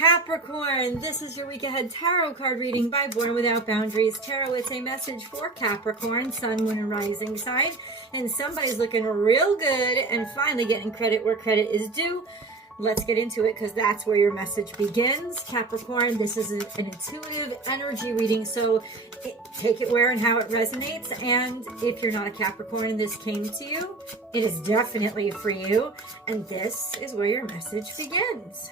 Capricorn, this is your week ahead tarot card reading by Born Without Boundaries Tarot. It's a message for Capricorn, Sun, Moon, and Rising sign. And somebody's looking real good and finally getting credit where credit is due. Let's get into it because that's where your message begins. Capricorn, this is an intuitive energy reading, so take it where and how it resonates. And if you're not a Capricorn and this came to you, it is definitely for you. And this is where your message begins.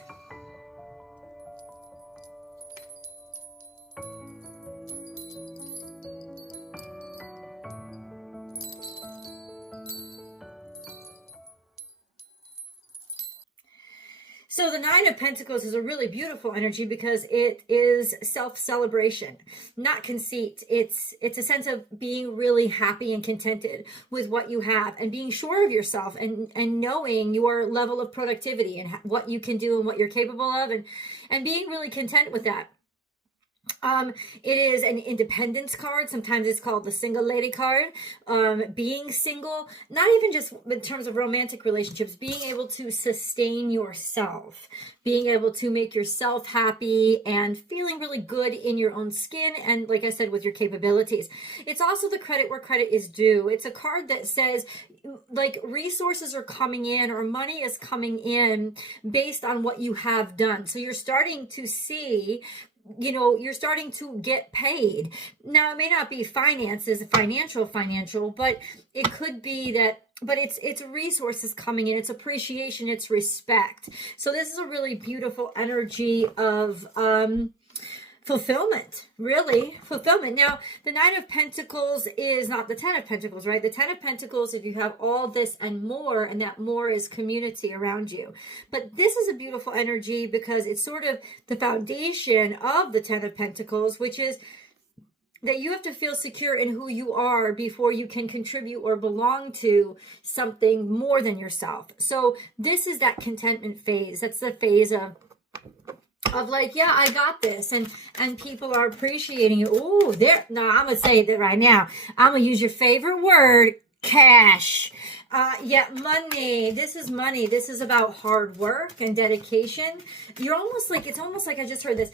So the Nine of Pentacles is a really beautiful energy because it is self-celebration, not conceit. It's a sense of being really happy and contented with what you have and being sure of yourself and knowing your level of productivity and what you can do and what you're capable of and being really content with that. It is an independence card. Sometimes it's called the single lady card. Being single, not even just in terms of romantic relationships, being able to sustain yourself, being able to make yourself happy and feeling really good in your own skin. And like I said, with your capabilities, it's also the credit where credit is due. It's a card that says like resources are coming in or money is coming in based on what you have done. So you're starting to see, you're starting to get paid. Now, it may not be finances, financial, but it could be that, but it's resources coming in, it's appreciation, it's respect. So this is a really beautiful energy of, fulfillment, really fulfillment. Now, the Nine of Pentacles is not the Ten of Pentacles, right? The Ten of Pentacles, if you have all this and more, and that more is community around you. But this is a beautiful energy because it's sort of the foundation of the Ten of Pentacles, which is that you have to feel secure in who you are before you can contribute or belong to something more than yourself. So this is that contentment phase. That's the phase of like, yeah, I got this, and people are appreciating it. Oh, no, I'm gonna say that right now. I'm gonna use your favorite word, cash. Yeah, money. This is money. This is about hard work and dedication. It's almost like I just heard this.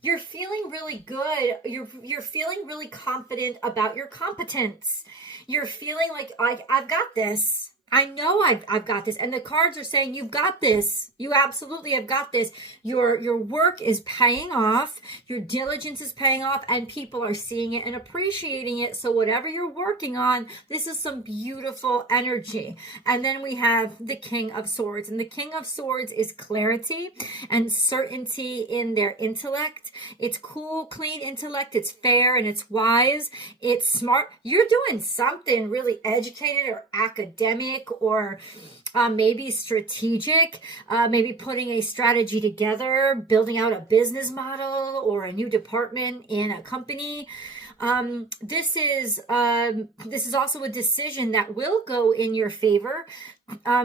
You're feeling really good. You're feeling really confident about your competence. You're feeling like I've got this. I know I've got this. And the cards are saying, you've got this. You absolutely have got this. Your work is paying off. Your diligence is paying off. And people are seeing it and appreciating it. So whatever you're working on, this is some beautiful energy. And then we have the King of Swords. And the King of Swords is clarity and certainty in their intellect. It's cool, clean intellect. It's fair and it's wise. It's smart. You're doing something really educated or academic, or maybe strategic, maybe putting a strategy together, building out a business model or a new department in a company. This is also a decision that will go in your favor,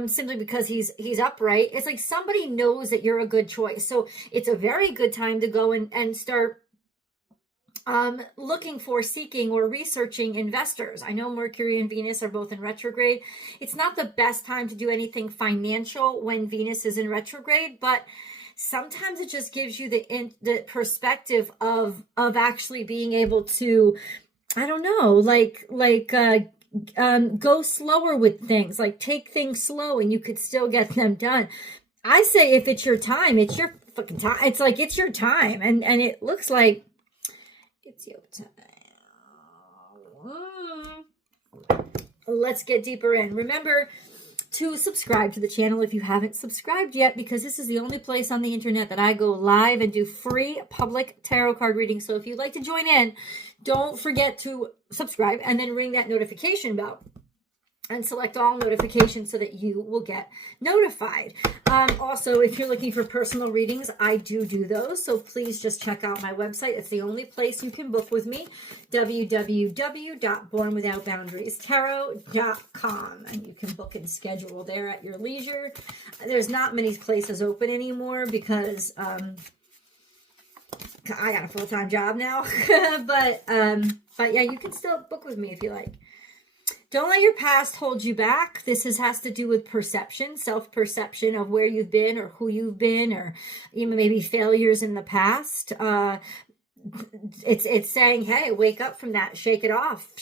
simply because he's upright. It's like somebody knows that you're a good choice. So it's a very good time to go and start looking for, seeking, or researching investors. I know Mercury and Venus are both in retrograde. It's not the best time to do anything financial when Venus is in retrograde, but sometimes it just gives you the perspective of actually being able to, I don't know, go slower with things, like take things slow and you could still get them done. I say if it's your time, it's your fucking time. It's like, it's your time. And it looks like it's your time. Let's get deeper in. Remember to subscribe to the channel if you haven't subscribed yet, because this is the only place on the internet that I go live and do free public tarot card readings. So if you'd like to join in, don't forget to subscribe and then ring that notification bell and select all notifications so that you will get notified. Also, if you're looking for personal readings, I do those. So please just check out my website. It's the only place you can book with me, www.bornwithoutboundariestarot.com. And you can book and schedule there at your leisure. There's not many places open anymore because I got a full-time job now. but yeah, you can still book with me if you like. Don't let your past hold you back. Has to do with perception, self-perception of where you've been or who you've been, or even maybe failures in the past. It's saying, hey, wake up from that, shake it off,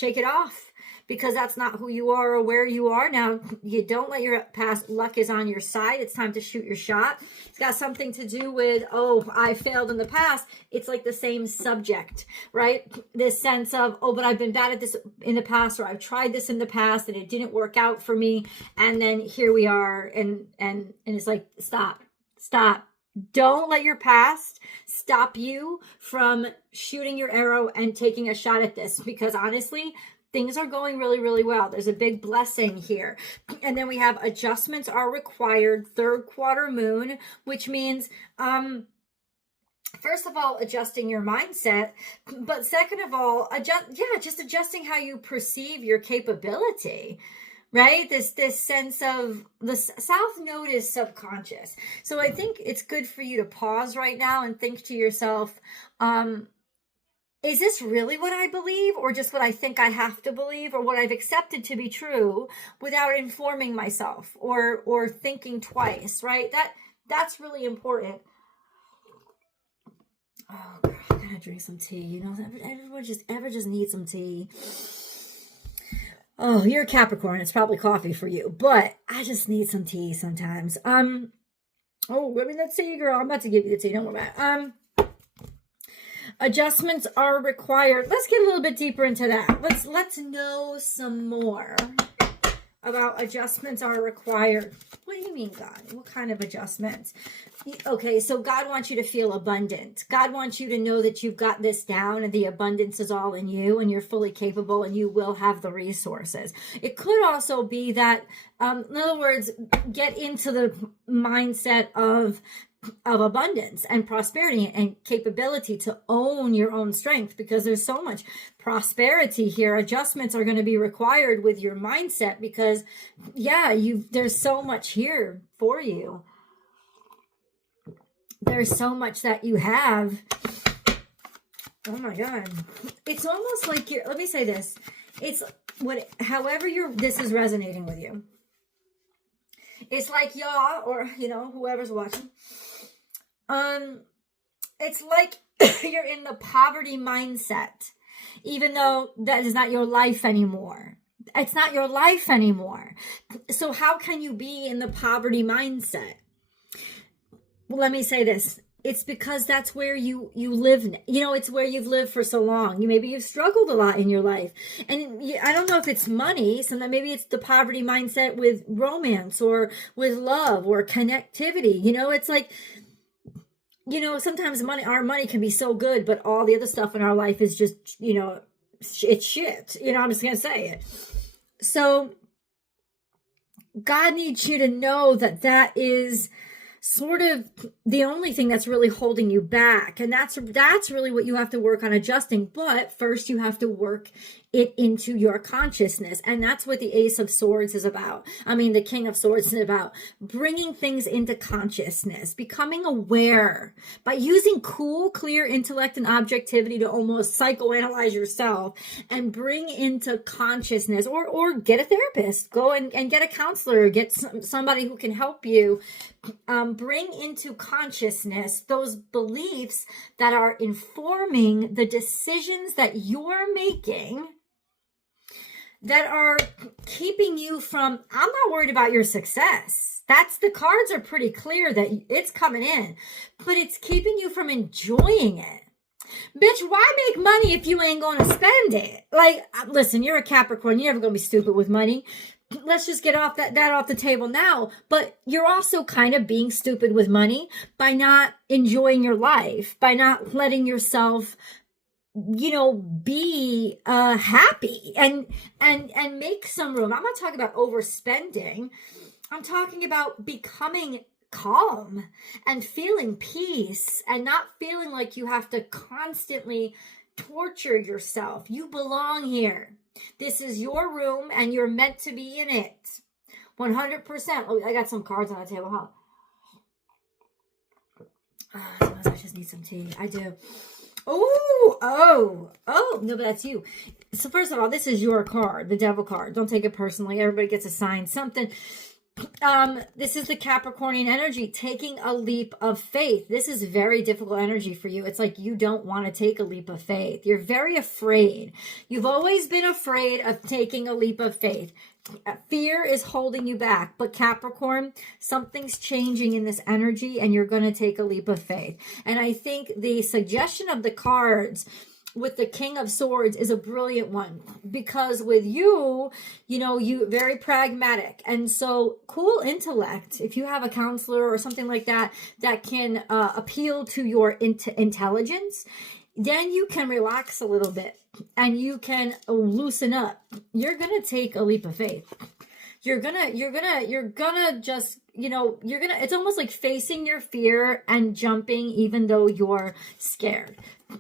because that's not who you are or where you are. Now, you don't let your past, luck is on your side. It's time to shoot your shot. It's got something to do with, oh, I failed in the past. It's like the same subject, right? This sense of, oh, but I've been bad at this in the past, or I've tried this in the past and it didn't work out for me. And then here we are. And it's like, stop. Don't let your past stop you from shooting your arrow and taking a shot at this, because honestly, things are going really, really well. There's a big blessing here. And then we have adjustments are required, third quarter moon, which means, first of all, adjusting your mindset, but second of all, just adjusting how you perceive your capability. Right? This sense of the South Node is subconscious. So I think it's good for you to pause right now and think to yourself, is this really what I believe, or just what I think I have to believe, or what I've accepted to be true without informing myself or thinking twice, right? That's really important. Oh, girl, I gotta drink some tea. You know, everyone just needs some tea. Oh, you're a Capricorn. It's probably coffee for you, but I just need some tea sometimes. Oh, I mean, let's see, girl. I'm about to give you the tea. Don't worry about it. Adjustments are required. Let's get a little bit deeper into that. Let's know some more about adjustments are required. What do you mean, God? What kind of adjustments? Okay, so God wants you to feel abundant. God wants you to know that you've got this down and the abundance is all in you and you're fully capable and you will have the resources. It could also be that, in other words, get into the mindset of abundance and prosperity and capability to own your own strength, because there's so much prosperity here. Adjustments are going to be required with your mindset because, yeah, there's so much here for you. There's so much that you have. Oh my God. It's almost like let me say this. It's however this is resonating with you. It's like y'all, or, whoever's watching. It's like you're in the poverty mindset, even though that is not your life anymore. It's not your life anymore. So how can you be in the poverty mindset? Well, let me say this. It's because that's where you live. It's where you've lived for so long. Maybe you've struggled a lot in your life. And I don't know if it's money. So maybe it's the poverty mindset with romance or with love or connectivity. It's like, sometimes our money can be so good, but all the other stuff in our life is just, it's shit. I'm just going to say it. So God needs you to know that is sort of the only thing that's really holding you back. And that's really what you have to work on adjusting. But first you have to work it into your consciousness. And that's what the Ace of Swords is about. The King of Swords is about bringing things into consciousness, becoming aware by using cool, clear intellect and objectivity to almost psychoanalyze yourself and bring into consciousness, or get a therapist, go and get a counselor, get somebody who can help you. Bring into consciousness those beliefs that are informing the decisions that you're making, that are keeping you from, I'm not worried about your success. The cards are pretty clear that it's coming in, but it's keeping you from enjoying it. Bitch, why make money if you ain't going to spend it? Listen, you're a Capricorn. You're never going to be stupid with money. Let's just get off that off the table now. But you're also kind of being stupid with money by not enjoying your life, by not letting yourself, be happy and make some room. I'm not talking about overspending. I'm talking about becoming calm and feeling peace and not feeling like you have to constantly torture yourself. You belong here. This is your room and you're meant to be in it. 100%. Oh, I got some cards on the table, huh? Sometimes I just need some tea. I do. No, but that's you. So first of all, this is your card, the devil card. Don't take it personally. Everybody gets assigned something. This is the Capricornian energy, taking a leap of faith. This is very difficult energy for you. It's like you don't want to take a leap of faith. You're very afraid. You've always been afraid of taking a leap of faith. Fear is holding you back, but Capricorn, something's changing in this energy and you're going to take a leap of faith. And I think the suggestion of the cards with the King of Swords is a brilliant one, because with you, you know, you very pragmatic, and so cool intellect. If you have a counselor or something like that that can appeal to your intelligence, then you can relax a little bit and you can loosen up. You're gonna take a leap of faith. You're gonna just, you know, it's almost like facing your fear and jumping even though you're scared.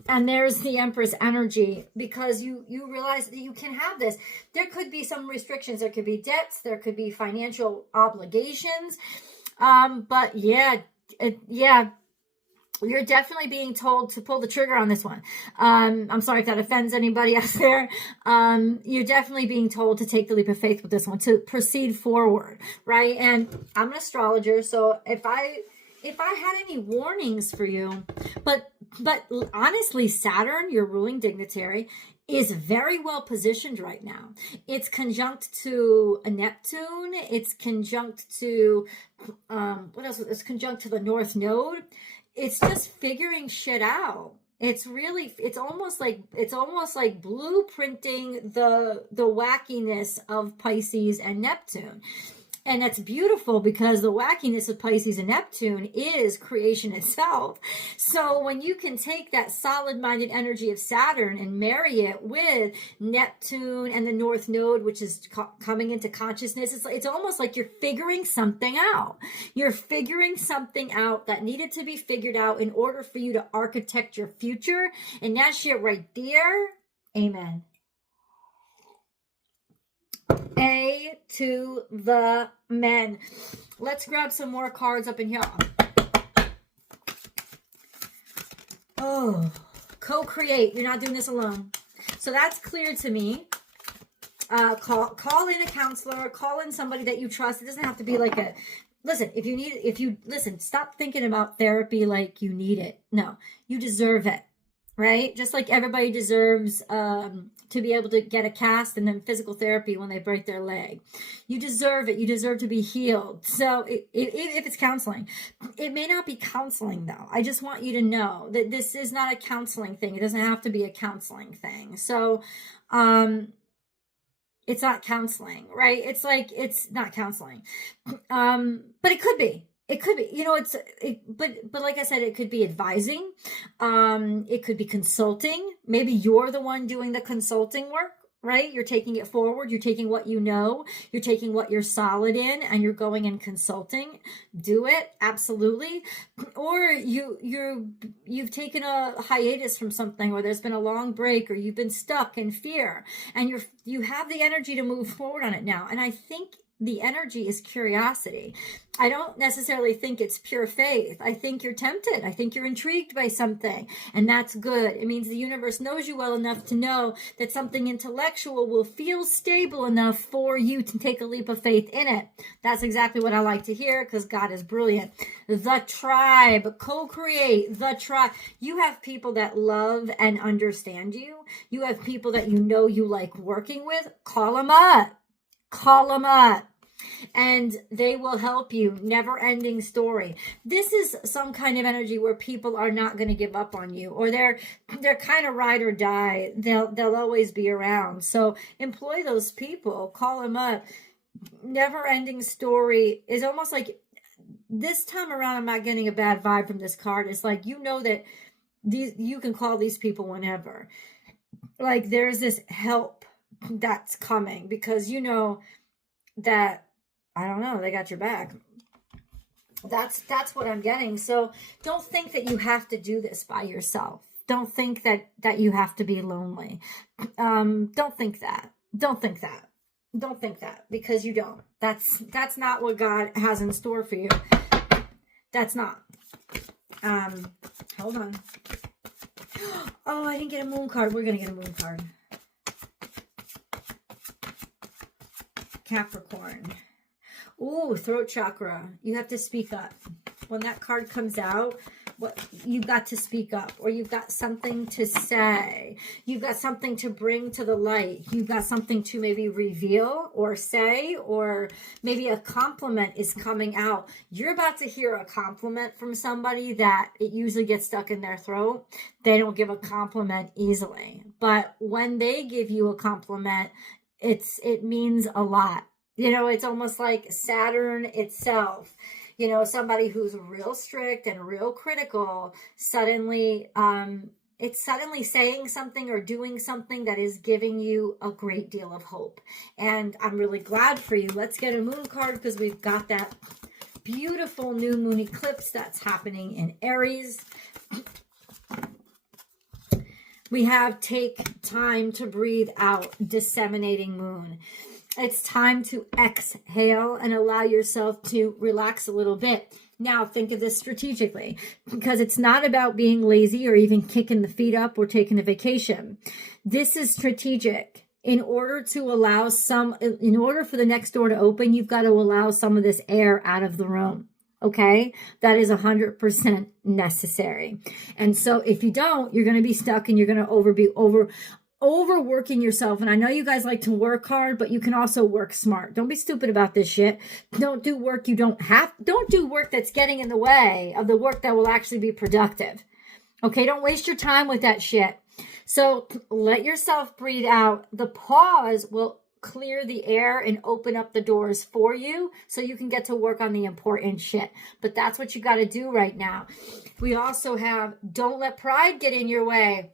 And there's the Empress energy, because you realize that you can have this. There could be some restrictions. There could be debts. There could be financial obligations. But yeah, you're definitely being told to pull the trigger on this one. I'm sorry if that offends anybody out there. You're definitely being told to take the leap of faith with this one, to proceed forward, right? And I'm an astrologer, so if I had any warnings for you, but honestly, Saturn, your ruling dignitary, is very well positioned right now. It's conjunct to a Neptune. It's conjunct to, what else? It's conjunct to the North Node. It's just figuring shit out. It's almost like blueprinting the wackiness of Pisces and Neptune. And that's beautiful, because the wackiness of Pisces and Neptune is creation itself. So when you can take that solid-minded energy of Saturn and marry it with Neptune and the North Node, which is coming into consciousness, it's almost like you're figuring something out. You're figuring something out that needed to be figured out in order for you to architect your future. And that shit right there, amen. A to the men. Let's grab some more cards up in here. Oh, co-create. You're not doing this alone. So that's clear to me. Call in a counselor. Call in somebody that you trust. It doesn't have to be like a... Listen, listen, stop thinking about therapy like you need it. No, you deserve it. Right? Just like everybody deserves to be able to get a cast and then physical therapy when they break their leg. You deserve it. You deserve to be healed. So if it's counseling, it may not be counseling though. I just want you to know that this is not a counseling thing. It doesn't have to be a counseling thing. So it's not counseling, right? It's not counseling. But it could be. It could be, you know, but like I said, it could be advising. It could be consulting. Maybe you're the one doing the consulting work, right? You're taking it forward. You're taking what you know. You're taking what you're solid in, and you're going and consulting. Do it, absolutely. Or you've taken a hiatus from something, or there's been a long break, or you've been stuck in fear, and you have the energy to move forward on it now. And I think the energy is curiosity. I don't necessarily think it's pure faith. I think you're tempted. I think you're intrigued by something, and that's good. It means the universe knows you well enough to know that something intellectual will feel stable enough for you to take a leap of faith in it. That's exactly what I like to hear, because God is brilliant. The tribe, co-create, the tribe. You have people that love and understand you. You have people that you know you like working with. Call them up. Call them up, and they will help you. Never ending story. This is some kind of energy where people are not going to give up on you, or they're kind of ride or die. They'll always be around. So employ those people. Call them up. Never ending story is almost like, this time around, I'm not getting a bad vibe from this card. It's like, you know that you can call these people whenever. Like, there's this help that's coming, because you know that, I don't know, they got your back. That's what I'm getting. So don't think that you have to do this by yourself. Don't think that you have to be lonely. Don't think that. Don't think that. Don't think that, because you don't. That's not what God has in store for you. That's not. Hold on. Oh, I didn't get a moon card. We're going to get a moon card. Capricorn. Ooh, throat chakra. You have to speak up. When that card comes out, you've got to speak up, or you've got something to say. You've got something to bring to the light. You've got something to maybe reveal or say, or maybe a compliment is coming out. You're about to hear a compliment from somebody that it usually gets stuck in their throat. They don't give a compliment easily. But when they give you a compliment, it means a lot. You know, it's almost like Saturn itself. You know, somebody who's real strict and real critical, suddenly, it's suddenly saying something or doing something that is giving you a great deal of hope. And I'm really glad for you. Let's get a moon card, because we've got that beautiful new moon eclipse that's happening in Aries. We have take time to breathe out, disseminating moon. It's time to exhale and allow yourself to relax a little bit. Now, think of this strategically, because it's not about being lazy or even kicking the feet up or taking a vacation. This is strategic. In order to allow in order for the next door to open, you've got to allow some of this air out of the room. Okay, that is 100% necessary. And so if you don't, you're going to be stuck, and you're going to overworking yourself. And I know you guys like to work hard, but you can also work smart. Don't be stupid about this shit. Don't do work you don't have. Don't do work that's getting in the way of the work that will actually be productive. Okay, don't waste your time with that shit. So let yourself breathe out. The pause will clear the air and open up the doors for you, so you can get to work on the important shit. But that's what you got to do right now. We also have, don't let pride get in your way.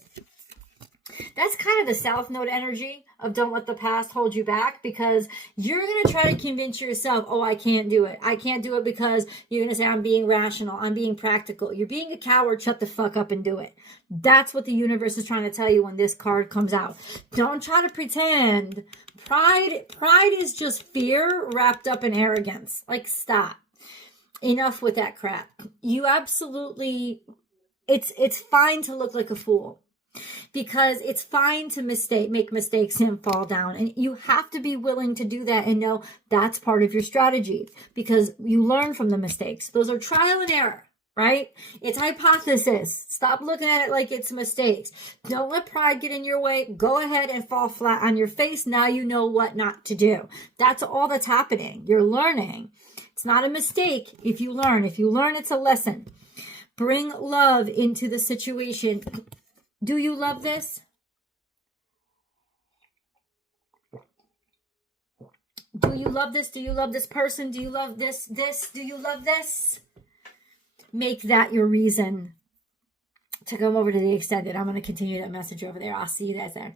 That's kind of the South Node energy of don't let the past hold you back, because you're going to try to convince yourself, oh, I can't do it. I can't do it because you're going to say, I'm being rational. I'm being practical. You're being a coward. Shut the fuck up and do it. That's what the universe is trying to tell you when this card comes out. Don't try to pretend. Pride is just fear wrapped up in arrogance. Like, stop. Enough with that crap. You absolutely, it's fine to look like a fool. Because it's fine to make mistakes and fall down. And you have to be willing to do that and know that's part of your strategy, because you learn from the mistakes. Those are trial and error, right? It's hypothesis. Stop looking at it like it's mistakes. Don't let pride get in your way. Go ahead and fall flat on your face. Now you know what not to do. That's all that's happening. You're learning. It's not a mistake if you learn. If you learn, it's a lesson. Bring love into the situation. Do you love this? Do you love this? Do you love this person? Do you love this? Do you love this? Make that your reason to come over to the extended. I'm going to continue that message over there. I'll see you guys there.